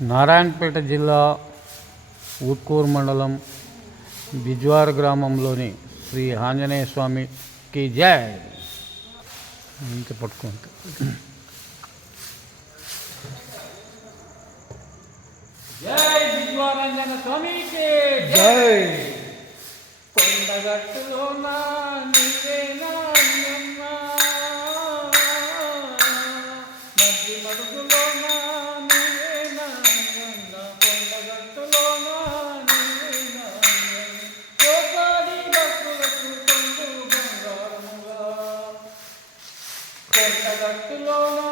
నారాయణపేట జిల్లా ఊట్కూరు మండలం బిజ్వార్ గ్రామంలోని శ్రీ ఆంజనేయ స్వామికి జయ ఇంత పట్టుకుంటా జై బిజ్వారంజన స్వామికి జై. కొండగట్టులోన నీవేనా మధ్య మడుగులో కొండగట్టులోన నీవేనా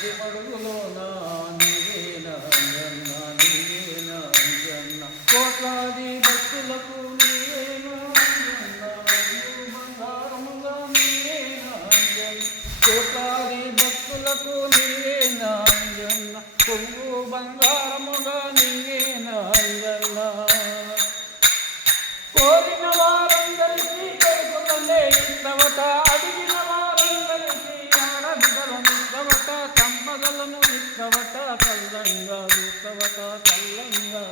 మధ్య మడుగులోన నీవేన అంజన్న నీవేన కోట్లాది భక్తులకు కోట్లాది భక్తులకు నీవేన అంజన్న బంగారముగా నీవేన కోరిన వారందరికీ సంపదలను కల్లంగా చల్లంగా కల్లంగా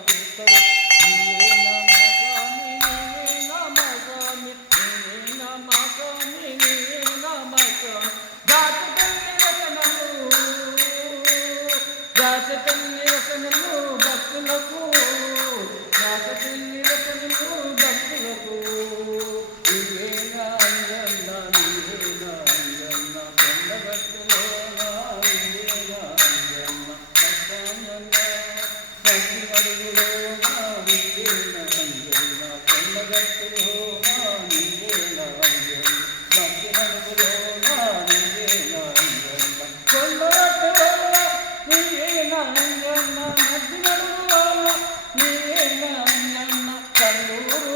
ప్రతి అడుగులోన నీవేనా అంజన్న కొండగట్టులోన నీవేనా అంజన్న ప్రతి అడుగులోన నీవేనా అంజన్న కొండగట్టులోన నీవేనా అంజన్న మధ్య అడుగులోన నీవేనా అంజన్న కల్లూరు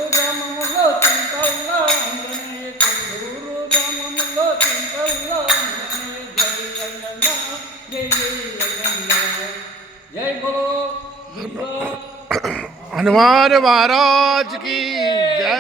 હનુમાન મહારાજ કી જય